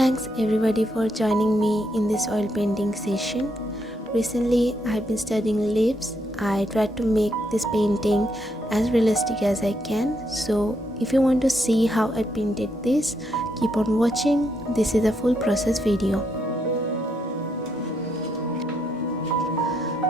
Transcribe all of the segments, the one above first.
Thanks everybody for joining me in this oil painting session. Recently I have been studying leaves. I tried to make this painting as realistic as I can. So if you want to see how I painted this, keep on watching. This is a full process video.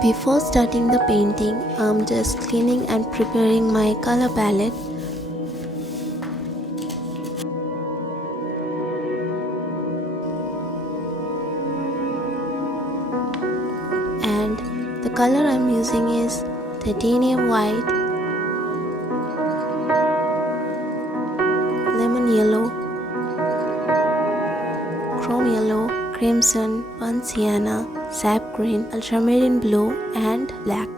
Before starting the painting, I'm just cleaning and preparing my color palette. And the color I'm using is titanium white, lemon yellow, chrome yellow, crimson, burnt sienna, sap green, ultramarine blue and black.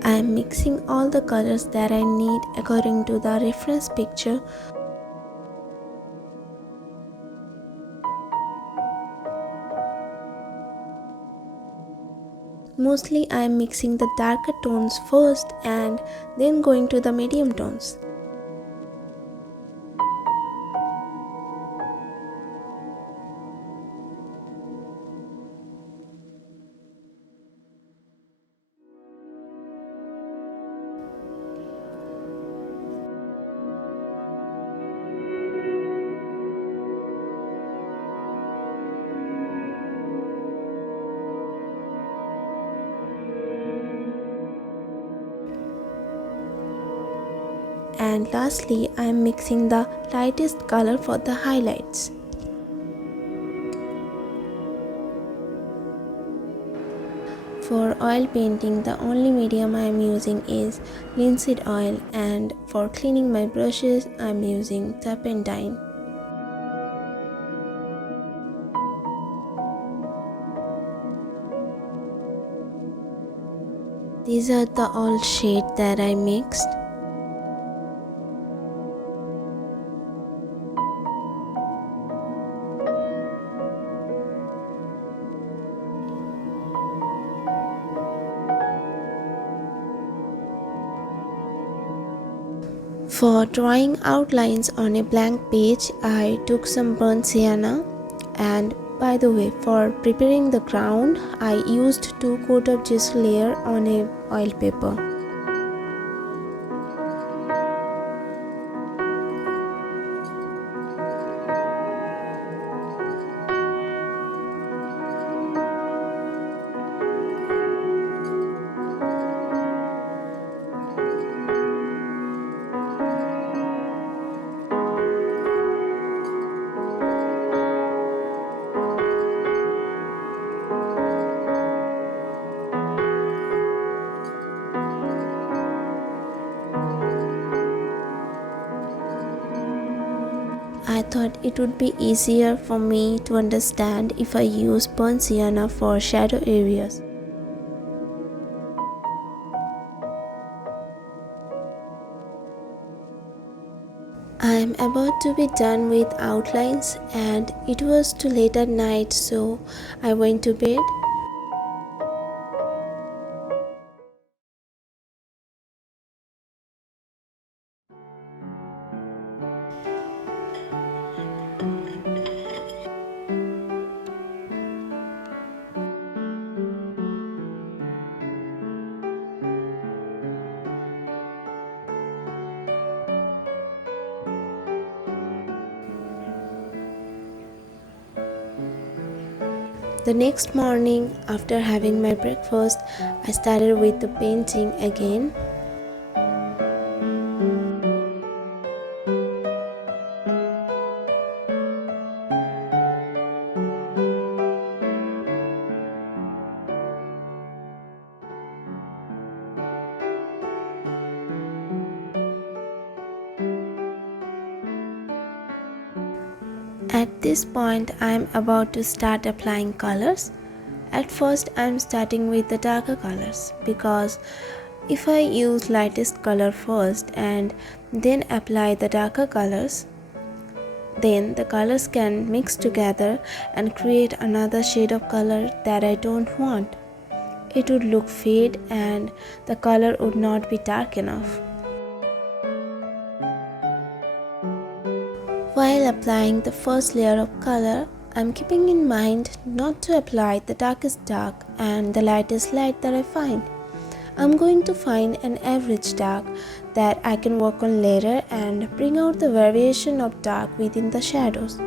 I am mixing all the colors that I need according to the reference picture. Mostly I am mixing the darker tones first and then going to the medium tones. And lastly, I am mixing the lightest color for the highlights. For oil painting, the only medium I am using is linseed oil, and for cleaning my brushes, I am using turpentine. These are the all shades that I mixed. For drawing outlines on a blank page, I took some burnt sienna, and by the way, for preparing the ground, I used 2 coats of gesso layer on a oil paper. I thought it would be easier for me to understand if I use burnt sienna for shadow areas. I am about to be done with outlines, and it was too late at night, so I went to bed. The next morning, after having my breakfast, I started with the painting again. At this point, I am about to start applying colors. At first I'm starting with the darker colors because if I use lightest color first and then apply the darker colors, then the colors can mix together and create another shade of color that I don't want. It would look fade and the color would not be dark enough. While applying the first layer of color, I'm keeping in mind not to apply the darkest dark and the lightest light that I find. I'm going to find an average dark that I can work on later and bring out the variation of dark within the shadows.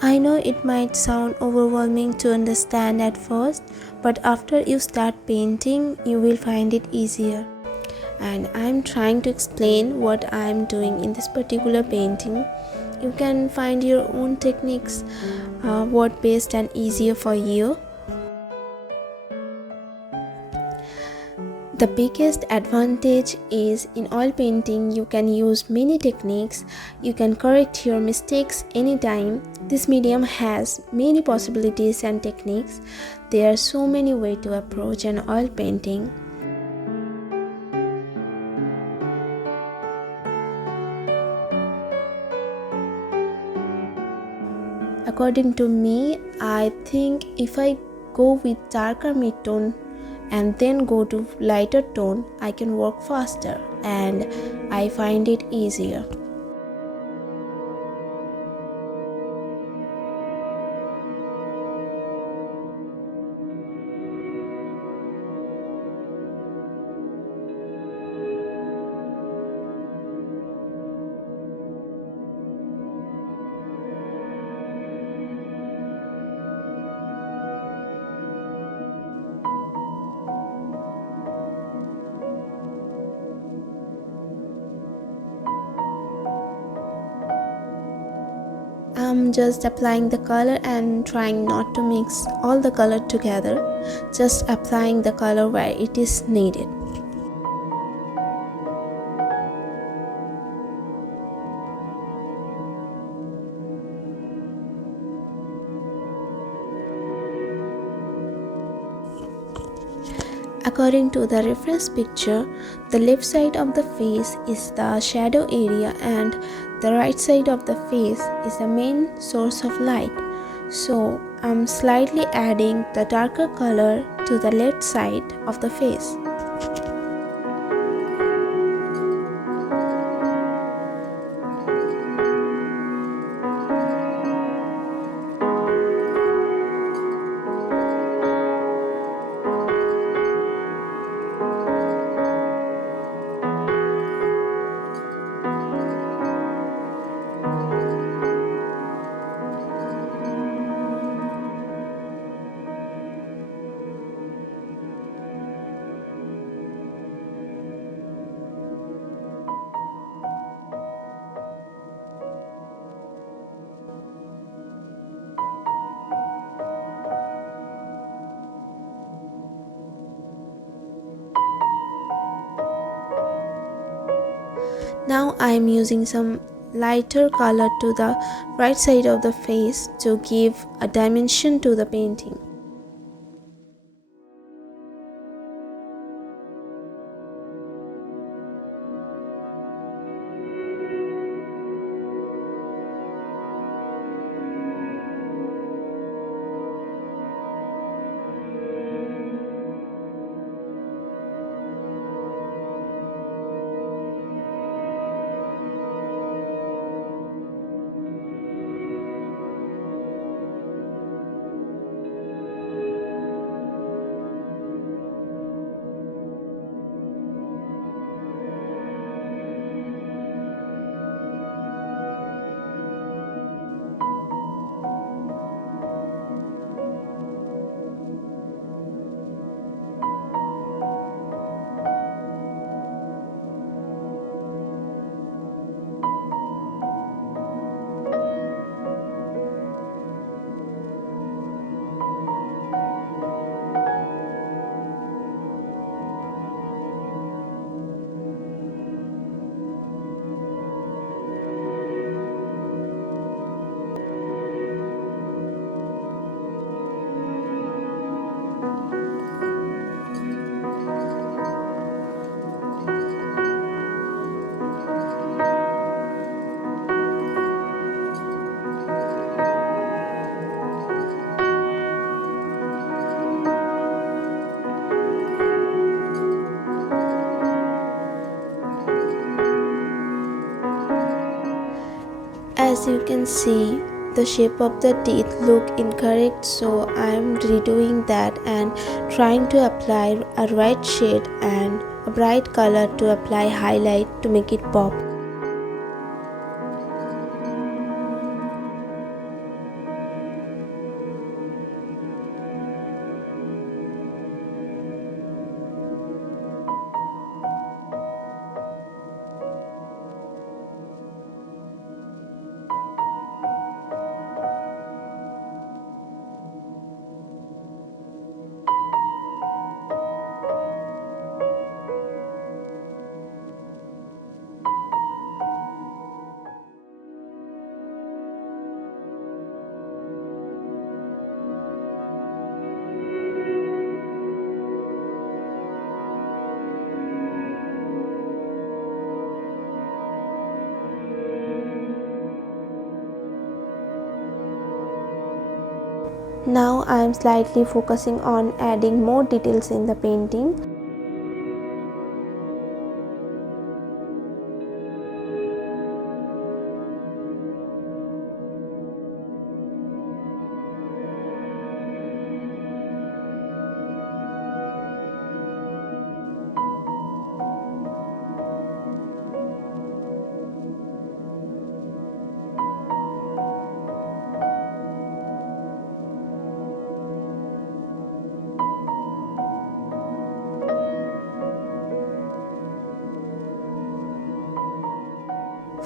I know it might sound overwhelming to understand at first, but after you start painting, you will find it easier. And I'm trying to explain what I'm doing in this particular painting. You can find your own techniques, what best and easier for you. The biggest advantage is in oil painting you can use many techniques. You can correct your mistakes anytime. This medium has many possibilities and techniques. There are so many ways to approach an oil painting. According to me, I think if I go with darker mid-tone and then go to lighter tone, I can work faster and I find it easier. I'm just applying the color and trying not to mix all the color together, just applying the color where it is needed. According to the reference picture, the left side of the face is the shadow area and the right side of the face is the main source of light. So I'm slightly adding the darker color to the left side of the face. Now I am using some lighter color to the right side of the face to give a dimension to the painting. As you can see, the shape of the teeth look incorrect, so I am redoing that and trying to apply a right shade and a bright color to apply highlight to make it pop. Now I am slightly focusing on adding more details in the painting.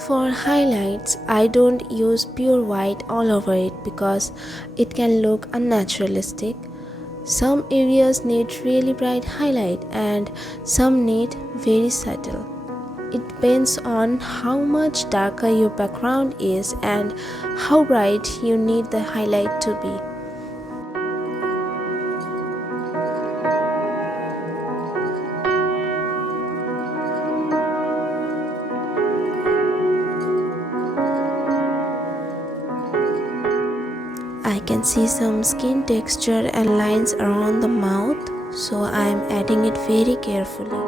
For highlights, I don't use pure white all over it because it can look unnaturalistic. Some areas need really bright highlight and some need very subtle. It depends on how much darker your background is and how bright you need the highlight to be. I can see some skin texture and lines around the mouth, so I am adding it very carefully.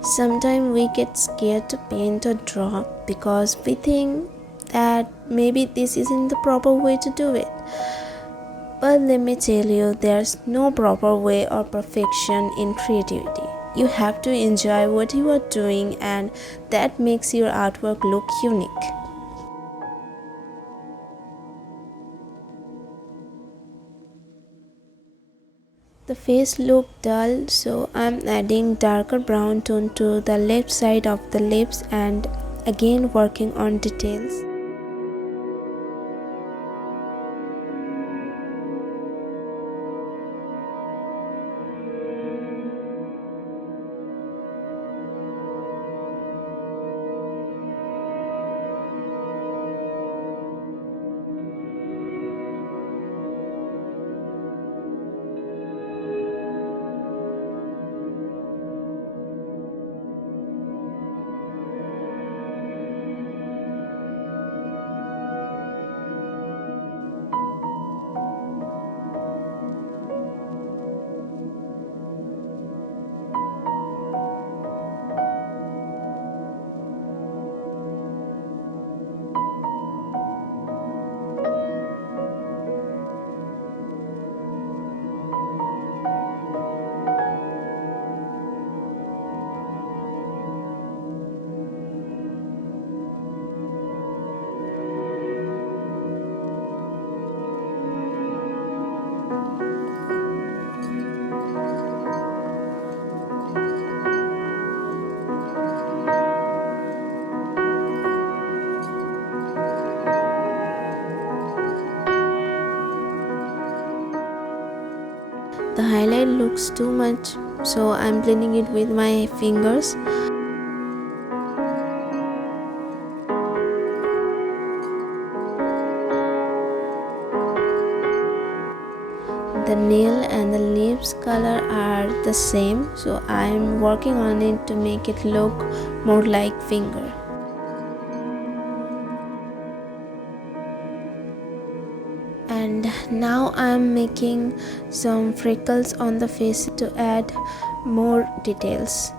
Sometimes we get scared to paint or draw because we think that maybe this isn't the proper way to do it. But let me tell you, there's no proper way or perfection in creativity. You have to enjoy what you are doing, and that makes your artwork look unique. The face looked dull, so I'm adding darker brown tone to the left side of the lips and again working on details. The highlight looks too much, so I'm blending it with my fingers. The nail and the lips color are the same, so I'm working on it to make it look more like finger. And now I'm making some freckles on the face to add more details.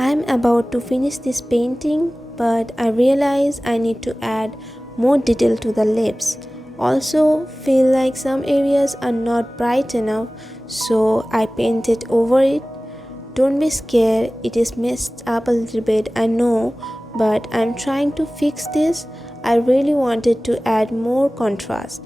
I'm about to finish this painting, but I realize I need to add more detail to the lips. Also feel like some areas are not bright enough, so I painted over it. Don't be scared, it is messed up a little bit, I know, but I'm trying to fix this. I really wanted to add more contrast.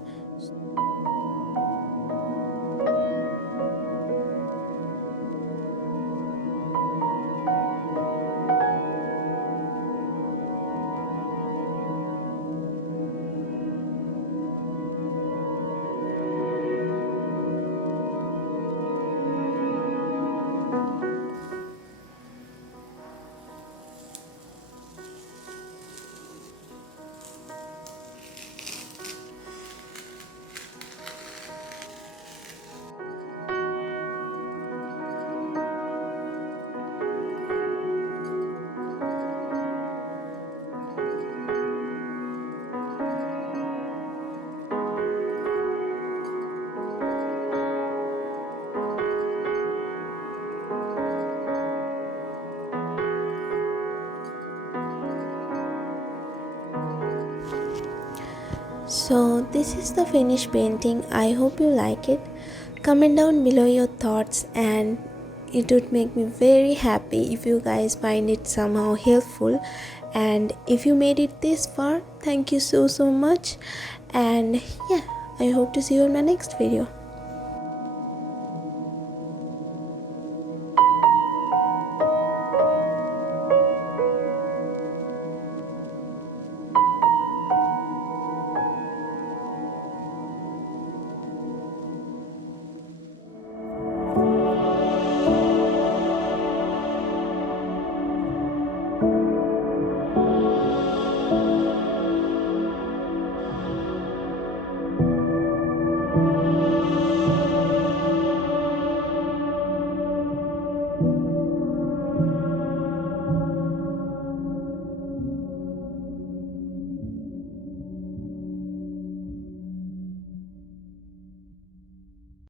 So this is the finished painting. I hope you like it. Comment down below your thoughts, and it would make me very happy if you guys find it somehow helpful. And if you made it this far, thank you so much. And yeah, I hope to see you in my next video.